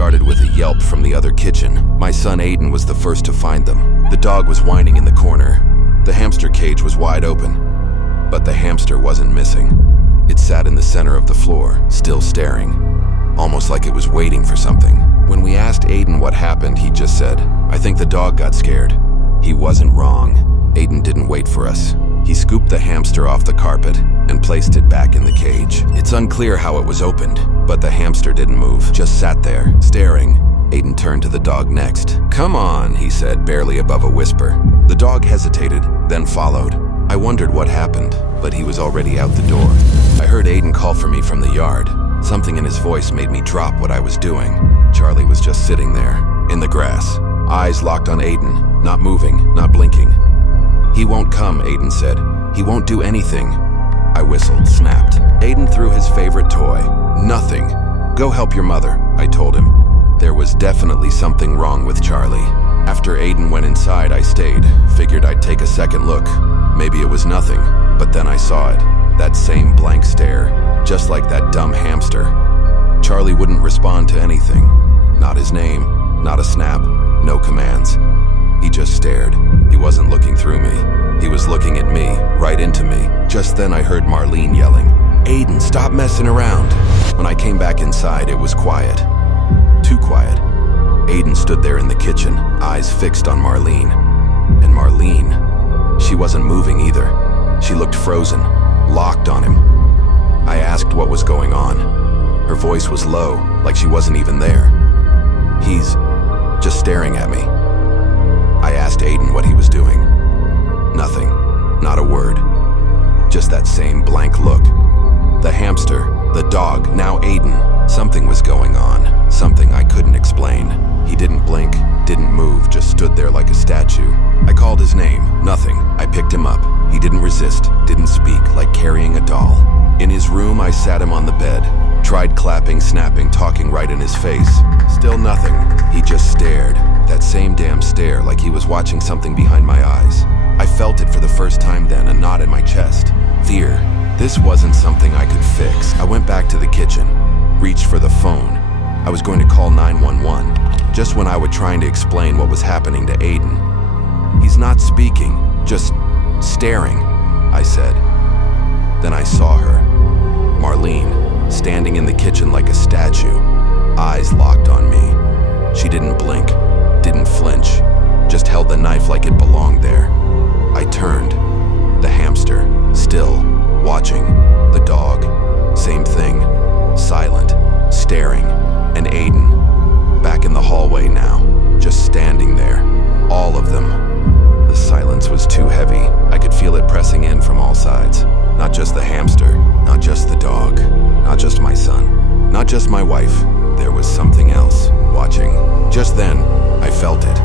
started with a yelp from the other kitchen. My son Aiden was the first to find them. The dog was whining in the corner. The hamster cage was wide open, but the hamster wasn't missing. It sat in the center of the floor, still staring, almost like it was waiting for something. When we asked Aiden what happened, he just said, "I think the dog got scared." He wasn't wrong. Aiden didn't wait for us. He scooped the hamster off the carpet and placed it back in the cage. It's unclear how it was opened, but the hamster didn't move, just sat there, staring. Aiden turned to the dog next. "Come on," he said, barely above a whisper. The dog hesitated, then followed. I wondered what happened, but he was already out the door. I heard Aiden call for me from the yard. Something in his voice made me drop what I was doing. Charlie was just sitting there, in the grass, eyes locked on Aiden, not moving, not blinking. "He won't come," Aiden said. "He won't do anything." I whistled, snapped. Aiden threw his favorite toy. "Nothing. Go help your mother," I told him. There was definitely something wrong with Charlie. After Aiden went inside, I stayed. Figured I'd take a second look. Maybe it was nothing, but then I saw it. That same blank stare, just like that dumb hamster. Charlie wouldn't respond to anything. Not his name, not a snap, no commands. He just stared. He wasn't looking through me. He was looking at me, right into me. Just then I heard Marlene yelling, "Aiden, stop messing around." When I came back inside, it was quiet. Too quiet. Aiden stood there in the kitchen, eyes fixed on Marlene. And Marlene, she wasn't moving either. She looked frozen, locked on him. I asked what was going on. Her voice was low, like she wasn't even there. "He's just staring at me." I asked Aiden what he was doing. Nothing, not a word. Just that same blank look. The hamster, the dog, now Aiden. Something was going on, something I couldn't explain. He didn't blink, didn't move, just stood there like a statue. I called his name, nothing. I picked him up. He didn't resist, didn't speak, like carrying a doll. In his room, I sat him on the bed. Tried clapping, snapping, talking right in his face. Still nothing. He just stared. That same damn stare, like he was watching something behind my eyes. I felt it for the first time then, a knot in my chest. Fear. This wasn't something I could fix. I went back to the kitchen, reached for the phone. I was going to call 911, just when I was trying to explain what was happening to Aiden. "He's not speaking, just staring," I said. Then I saw her, Marlene, standing in the kitchen like a statue, eyes locked on me. She didn't blink, didn't flinch, just held the knife like it belonged there. I turned. The hamster, still, watching. The dog, same thing, silent, staring. And Aiden, back in the hallway now, just standing there. All of them. The silence was too heavy. I could feel it pressing in from all sides. Not just the hamster, not just the dog, not just my son, not just my wife. There was something else watching. Just then, I felt it.